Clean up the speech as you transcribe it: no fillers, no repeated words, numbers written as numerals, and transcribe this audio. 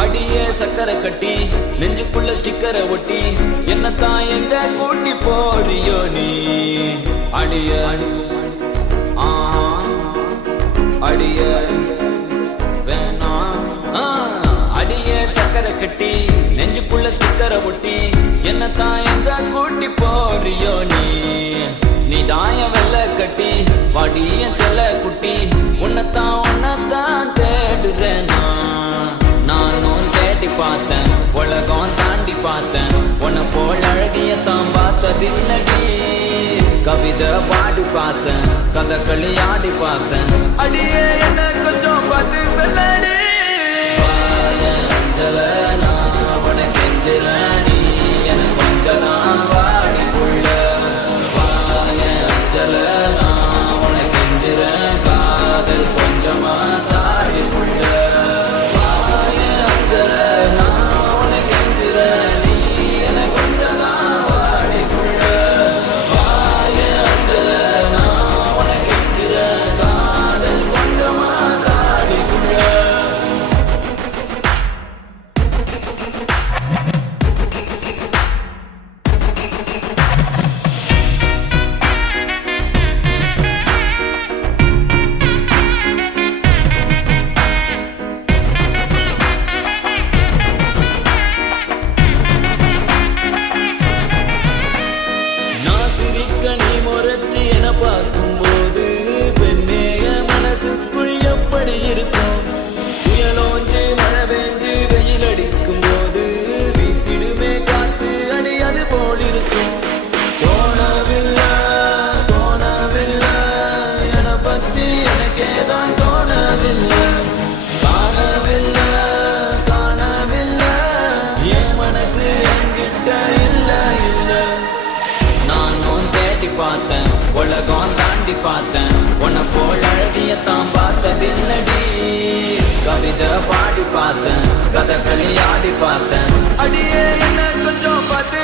அடியே சக்கரை கட்டி நெஞ்சுக்குள்ள ஸ்டிக்கரை ஒட்டி என்னத்தான் எங்க கூட்டி போறியோ நீ அடிய அடிய வேணா அடியே சக்கரை கட்டி நெஞ்சுக்குள்ள ஸ்டிக்கரை ஒட்டி என்னத்தான் எங்க கூட்டி போறியோ நீ தாய வெள்ள கட்டி வாடிய செல்ல குட்டி உன்னத்தான் தேடுறேன் நானும் தேடி பார்த்தேன் உலகம் தாண்டி பார்த்தேன் உன்னை போல் அழகியத்தான் பார்த்ததில்லடி கவிதை பாடி பார்த்தேன் கதகளி ஆடி பார்த்தேன் அடியே என்ன கொஞ்சம் பார்த்து சொல்லடி நான் உனக்கு கெஞ்சுறேன் நீ எனக்கு கொஞ்சம் வாடி புள்ள அஞ்சல நான் உனக்கு கெஞ்சுறேன் காதல் கொஞ்சமா தாடி புள்ள பார்க்கும்போது பெண்ணேய மனசுக்குள் எப்படி இருக்கும் புயலோஞ்சு மழை பெஞ்சு வெயில் அடிக்கும் போது வீசிடுமே காத்து அடி அது போல் இருக்கும் தோணவில்லை என பத்தி எனக்கேதான் தோணவில்லை காணவில்லை என் மனசு என்கிட்ட இல்ல நானும் தேடி பார்த்தேன் உலகம் தாண்டி பார்த்தேன் உன்னை போல் அழகியத்தான் பார்த்ததில்லடி கவிதை பாடி பார்த்தேன் கதகளி ஆடி பார்த்தேன் அடியே என்ன கொஞ்சம் பார்த்து